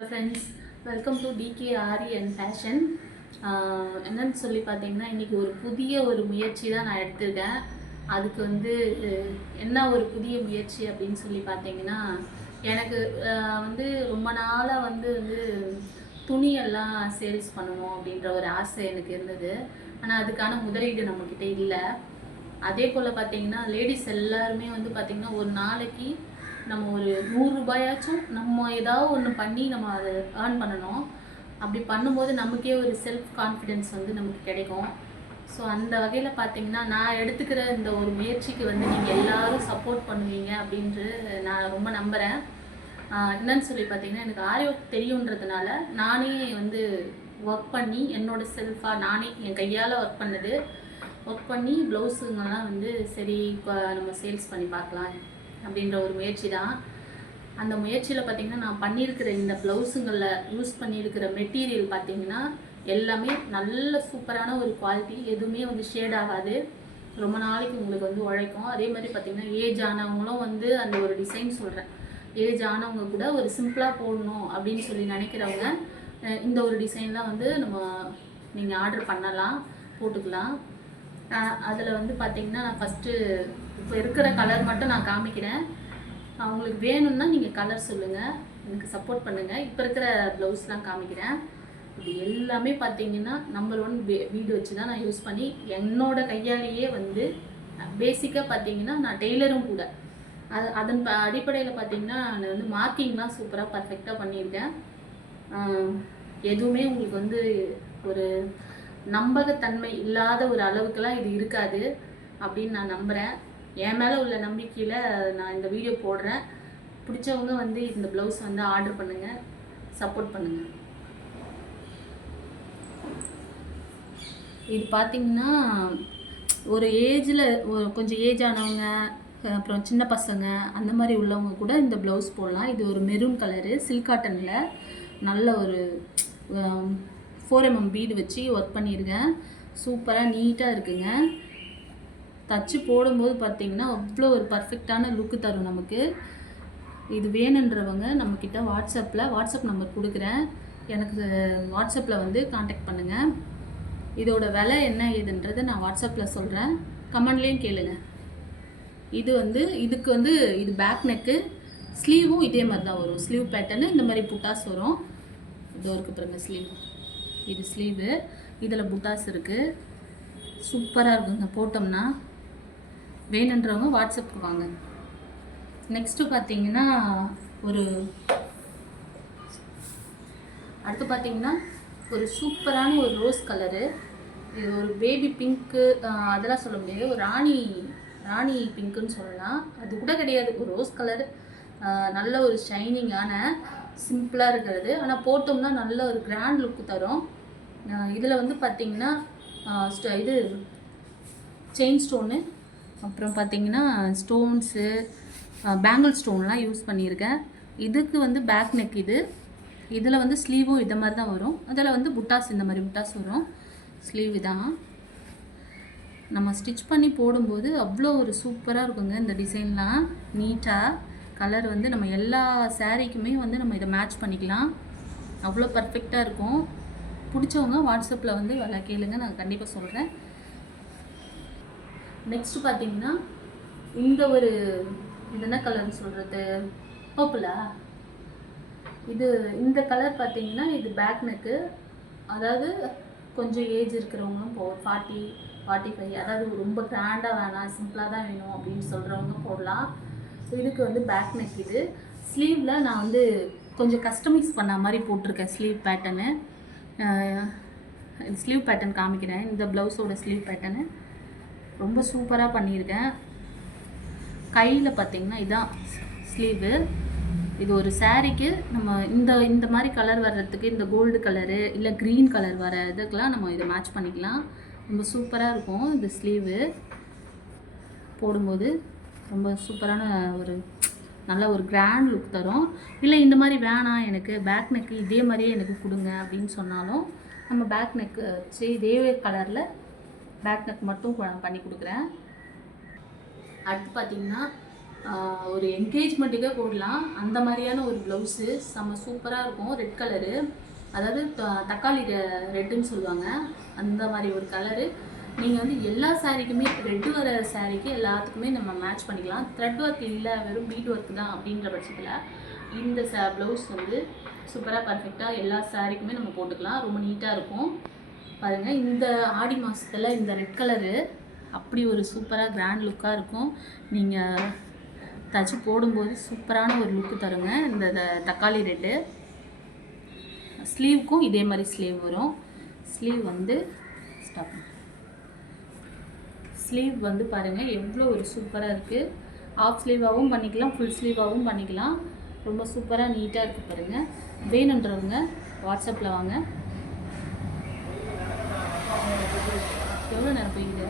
Friends, welcome to டிகேஆரி and fashion. என்னன்னு சொல்லி பார்த்தீங்கன்னா, இன்றைக்கி ஒரு புதிய முயற்சி தான் நான் எடுத்திருக்கேன். அதுக்கு என்ன ஒரு புதிய முயற்சி அப்படின்னு சொல்லி பார்த்தீங்கன்னா, எனக்கு ரொம்ப நாளாக துணியெல்லாம் சேல்ஸ் பண்ணணும் அப்படின்ற ஒரு ஆசை எனக்கு இருந்தது. ஆனால் அதுக்கான முதலீடு நம்மக்கிட்ட இல்லை. அதே போல் பார்த்தீங்கன்னா, லேடிஸ் எல்லாருமே பார்த்தீங்கன்னா, ஒரு நாளைக்கு நம்ம ஒரு 100 ரூபாயாச்சும் நம்ம ஏதாவது ஒன்று பண்ணி நம்ம அதை ஏர்ன் பண்ணணும். அப்படி பண்ணும்போது நமக்கே ஒரு செல்ஃப் கான்ஃபிடென்ஸ் நமக்கு கிடைக்கும். ஸோ அந்த வகையில் பார்த்தீங்கன்னா, நான் எடுத்துக்கிற இந்த ஒரு முயற்சிக்கு நீங்கள் எல்லோரும் சப்போர்ட் பண்ணுவீங்க அப்படின்ட்டு நான் ரொம்ப நம்புகிறேன். என்னன்னு சொல்லி பார்த்தீங்கன்னா, எனக்கு ஆரி ஒர்க் தெரியுன்றதுனால நானே ஒர்க் பண்ணி என்னோடய செல்ஃபாக நானே என் கையால் ஒர்க் பண்ணி ப்ளவுஸுங்கெல்லாம் சரி இப்போ நம்ம சேல்ஸ் பண்ணி பார்க்கலாம் அப்படின்ற ஒரு முயற்சி தான். அந்த முயற்சியில் பார்த்திங்கன்னா, நான் பண்ணியிருக்கிற இந்த ப்ளவுஸுங்களில் யூஸ் பண்ணியிருக்கிற மெட்டீரியல் பார்த்திங்கன்னா எல்லாமே நல்ல சூப்பரான ஒரு குவாலிட்டி. எதுவுமே ஷேட் ஆகாது, ரொம்ப நாளைக்கு உங்களுக்கு உழைக்கும். அதே மாதிரி பார்த்திங்கன்னா, ஏஜ் ஆனவங்களும் அந்த ஒரு டிசைன் சொல்கிறேன், ஏஜ் ஆனவங்க கூட ஒரு சிம்பிளாக போடணும் அப்படின்னு சொல்லி நினைக்கிறவங்க இந்த ஒரு டிசைன்லாம் நம்ம நீங்கள் ஆர்டர் பண்ணலாம், போட்டுக்கலாம். அதில் பார்த்திங்கன்னா, நான் ஃபஸ்ட்டு இப்போ இருக்கிற கலர் மட்டும் நான் காமிக்கிறேன். அவங்களுக்கு வேணும்னா நீங்கள் கலர் சொல்லுங்கள், எனக்கு சப்போர்ட் பண்ணுங்கள். இப்போ இருக்கிற ப்ளவுஸ்லாம் காமிக்கிறேன். இது எல்லாமே பார்த்திங்கன்னா நம்பர் 1 வீடு வச்சு தான் நான் யூஸ் பண்ணி என்னோடய கையாலேயே பேசிக்காக பார்த்திங்கன்னா நான் டெய்லரும் கூட. அதன் அடிப்படையில் பார்த்திங்கன்னா நான் மார்க்கிங்லாம் சூப்பராக பர்ஃபெக்டாக பண்ணியிருக்கேன். எதுவுமே உங்களுக்கு ஒரு நம்பகத்தன்மை இல்லாத ஒரு அளவுக்குலாம் இது இருக்காது அப்படின்னு நான் நம்புகிறேன். என் மேலே உள்ள நம்பிக்கையில் நான் இந்த வீடியோ போடுறேன். பிடிச்சவங்க இந்த ப்ளவுஸ் ஆர்டர் பண்ணுங்கள், சப்போர்ட் பண்ணுங்கள். இது பார்த்திங்கன்னா ஒரு ஏஜில் கொஞ்சம் ஏஜ் ஆனவங்க, அப்புறம் சின்ன பசங்க அந்த மாதிரி உள்ளவங்க கூட இந்த ப்ளவுஸ் போடலாம். இது ஒரு மெரூன் கலரு, சில்க் காட்டனில் நல்ல ஒரு 4mm பீடு வச்சு ஒர்க் பண்ணியிருக்கேன். சூப்பராக நீட்டாக இருக்குங்க. தச்சு போடும்போது பார்த்திங்கன்னா அவ்வளோ ஒரு பர்ஃபெக்டான லுக்கு தரும் நமக்கு. இது வேணுன்றவங்க நம்மக்கிட்ட வாட்ஸ்அப் நம்பர் கொடுக்குறேன், எனக்கு வாட்ஸ்அப்பில் காண்டாக்ட் பண்ணுங்கள். இதோட விலை என்ன ஏதுன்றதை நான் வாட்ஸ்அப்பில் சொல்கிறேன், கமெண்ட்லேயும் கேளுங்க. இதுக்கு இது பேக் நெக்கு, ஸ்லீவும் இதே மாதிரி தான் வரும். ஸ்லீவ் பேட்டர்னு இந்த மாதிரி புட்டாஸ் வரும். இதோ இருக்குது பாருங்க ஸ்லீவ், இது ஸ்லீவு, இதில் புட்டாஸ் இருக்குது. சூப்பராக இருக்குங்க போட்டோம்னா. வேணுன்றவங்க வாட்ஸ்அப்புக்கு வாங்க. நெக்ஸ்ட்டு பார்த்தீங்கன்னா அடுத்து பார்த்தீங்கன்னா ஒரு சூப்பரான ஒரு ரோஸ் கலரு. இது ஒரு பேபி பிங்க்கு அதெல்லாம் சொல்ல முடியாது, ஒரு ராணி பிங்க்குன்னு சொல்லலாம். அது கூட கிடையாது, ஒரு ரோஸ் கலரு. நல்ல ஒரு ஷைனிங்கான சிம்பிளாக இருக்கிறது, ஆனால் போட்டோம்னா நல்ல ஒரு கிராண்ட் லுக்கு தரும். இதில் பார்த்திங்கன்னா இது செயின் ஸ்டோனு, அப்புறம் பார்த்திங்கன்னா ஸ்டோன்ஸு, பேங்கிள் ஸ்டோன்லாம் யூஸ் பண்ணியிருக்கேன். இதுக்கு பேக் நெக். இதில் ஸ்லீவும் இதை மாதிரி தான் வரும். அதில் புட்டாஸ், இந்த மாதிரி புட்டாஸ் வரும். ஸ்லீவ் தான் நம்ம ஸ்டிச் பண்ணி போடும்போது அவ்வளோ ஒரு சூப்பராக இருக்குங்க. இந்த டிசைன்லாம் நீட்டாக கலர் நம்ம எல்லா சாரீக்குமே நம்ம இதை மேட்ச் பண்ணிக்கலாம், அவ்வளோ பர்ஃபெக்டாக இருக்கும். பிடிச்சவங்க வாட்ஸ்அப்பில் விலை கேளுங்க, நான் கண்டிப்பாக சொல்கிறேன். நெக்ஸ்ட்டு பார்த்தீங்கன்னா இந்த இது என்ன கலர்னு சொல்கிறது, பர்பிளா. இந்த கலர் பார்த்தீங்கன்னா இது பேக் நெக்கு. அதாவது கொஞ்சம் ஏஜ் இருக்கிறவங்களும் 40-45, அதாவது ரொம்ப கிராண்டாக வேணாம், சிம்பிளாக தான் வேணும் அப்படின்னு சொல்கிறவங்க போடலாம். இதுக்கு பேக் நெக். இது ஸ்லீவில் நான் கொஞ்சம் கஸ்டமைஸ் பண்ண மாதிரி போட்டிருக்கேன் ஸ்லீவ் பேட்டர்னு. ஸ்லீவ் பேட்டர்ன் காமிக்கிறேன். இந்த ப்ளவுஸோட ஸ்லீவ் பேட்டர்னு ரொம்ப சூப்பராக பண்ணியிருக்கேன். கையில் பார்த்திங்கன்னா இதான் ஸ்லீவு. இது ஒரு சாரீக்கு நம்ம இந்த மாதிரி கலர் வர்றதுக்கு, இந்த கோல்டு கலரு இல்லை க்ரீன் கலர் வர இதுக்கெலாம் நம்ம இதை மேட்ச் பண்ணிக்கலாம். ரொம்ப சூப்பராக இருக்கும். இந்த ஸ்லீவு போடும்போது ரொம்ப சூப்பரான நல்ல ஒரு கிராண்ட் லுக் தரும். இல்லை இந்த மாதிரி வேணாம், எனக்கு பேக் நெக்கு இதே மாதிரியே எனக்கு கொடுங்க அப்படின்னு சொன்னாலும் நம்ம பேக் நெக்கு வச்சு இதே கலரில் பேக் நெக் மட்டும் பண்ணி கொடுக்குறேன். அடுத்து பார்த்திங்கன்னா ஒரு என்கேஜ்மெண்ட்டுக்கே போடலாம். அந்த மாதிரியான ஒரு ப்ளவுஸு செம்ம சூப்பராக இருக்கும். ரெட் கலரு, அதாவது தக்காளி ரெட்டுன்னு சொல்லுவாங்க, அந்த மாதிரி ஒரு கலரு. நீங்கள் வந்து எல்லா சாரீக்குமே ரெட்டு வர சாரீக்கு எல்லாத்துக்குமே நம்ம மேட்ச் பண்ணிக்கலாம். த்ரெட் ஒர்க் இல்லை, வெறும் பீட் ஒர்க் தான் அப்படின்ற பட்சத்தில் இந்த ப்ளவுஸ் வந்து சூப்பராக பர்ஃபெக்டாக எல்லா சாரீக்குமே நம்ம போட்டுக்கலாம். ரொம்ப நீட்டாக இருக்கும். பாருங்கள், இந்த ஆடி மாதத்தில் இந்த ரெட் கலரு அப்படி ஒரு சூப்பராக கிராண்ட் லுக்காக இருக்கும். நீங்கள் தச்சு போடும்போது சூப்பரான ஒரு லுக்கு தருங்க. இந்த தக்காளி ரெட்டு ஸ்லீவுக்கும் இதே மாதிரி ஸ்லீவ் வரும். ஸ்லீவ் வந்து ஸ்லீவ் வந்து பாருங்கள் எவ்வளோ ஒரு சூப்பராக இருக்குது. ஆஃப் ஸ்லீவாகவும் பண்ணிக்கலாம், ஃபுல் ஸ்லீவாகவும் பண்ணிக்கலாம். ரொம்ப சூப்பராக நீட்டாக இருக்குது பாருங்கள். வேணுன்றவங்க வாட்ஸ்அப்பில் வாங்க. எவ்வளோ நேரம் போயிங்க?